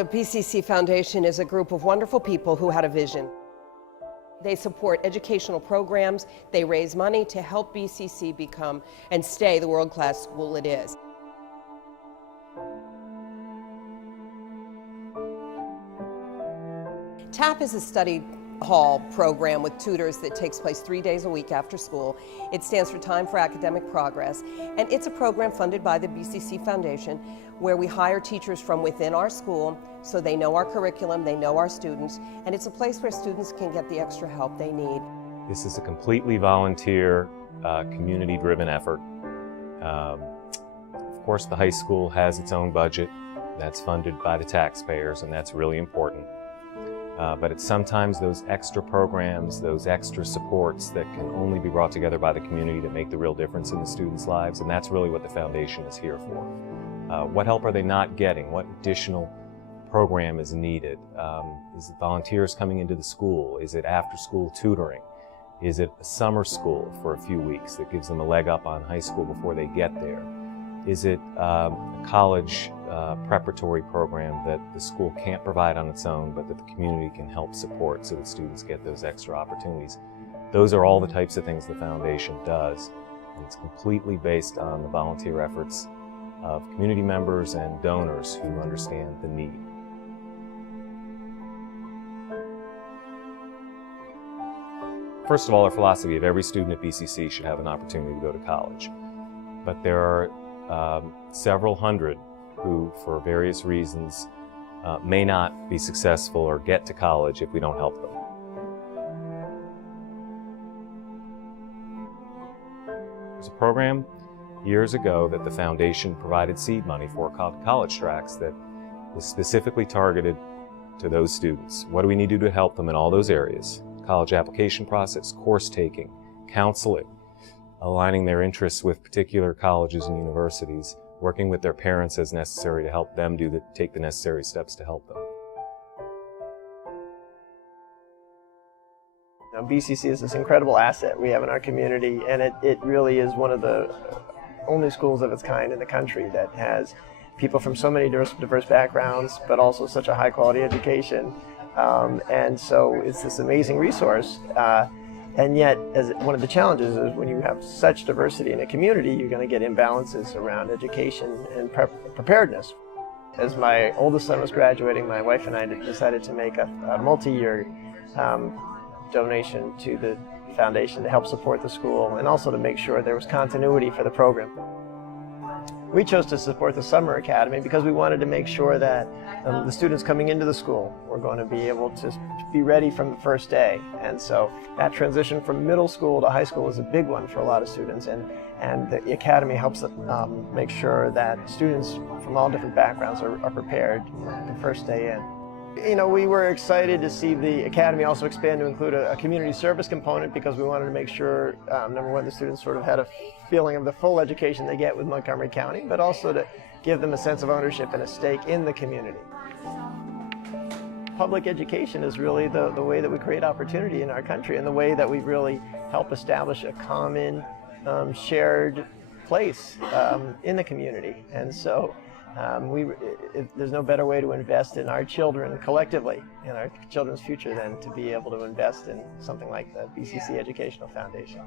The BCC Foundation is a group of wonderful people who had a vision. They support educational programs. They raise money to help BCC become and stay the world-class school it is. TAP is a study hall program with tutors that takes place 3 days a week after school. It stands for Time for Academic Progress, and it's a program funded by the BCC Foundation where we hire teachers from within our school so they know our curriculum, they know our students, and it's a place where students can get the extra help they need. This is a completely volunteer, community-driven effort. Of course, the high school has its own budget that's funded by the taxpayers, and that's really important. But it's sometimes those extra programs, those extra supports that can only be brought together by the community that make the real difference in the students' lives, and that's really what the foundation is here for. What help are they not getting? What additional program is needed? Is it volunteers coming into the school? Is it after-school tutoring? Is it a summer school for a few weeks that gives them a leg up on high school before they get there? Is it a college preparatory program that the school can't provide on its own, but that the community can help support so that students get those extra opportunities? Those are all the types of things the foundation does, and it's completely based on the volunteer efforts of community members and donors who understand the need. First of all, our philosophy of every student at BCC should have an opportunity to go to college, but there are several hundred who, for various reasons, may not be successful or get to college if we don't help them. There's a program years ago that the foundation provided seed money for called College Tracks that was specifically targeted to those students. What do we need to do to help them in all those areas? College application process, course taking, counseling, aligning their interests with particular colleges and universities, working with their parents as necessary to help them take the necessary steps to help them. Now, BCC is this incredible asset we have in our community, and it really is one of the only schools of its kind in the country that has people from so many diverse backgrounds, but also such a high quality education. And so it's this amazing resource. And yet, one of the challenges is when you have such diversity in a community, you're going to get imbalances around education and preparedness. As my oldest son was graduating, my wife and I decided to make a multi-year donation to the foundation to help support the school and also to make sure there was continuity for the program. We chose to support the Summer Academy because we wanted to make sure that the students coming into the school were going to be able to be ready from the first day. And so that transition from middle school to high school is a big one for a lot of students. And the Academy helps make sure that students from all different backgrounds are prepared the first day in. You know, we were excited to see the Academy also expand to include a community service component because we wanted to make sure, number one, the students sort of had a feeling of the full education they get with Montgomery County, but also to give them a sense of ownership and a stake in the community. Public education is really the way that we create opportunity in our country and the way that we really help establish a common, shared place in the community. And so there's no better way to invest in our children collectively, in our children's future, than to be able to invest in something like the BCC Educational Foundation.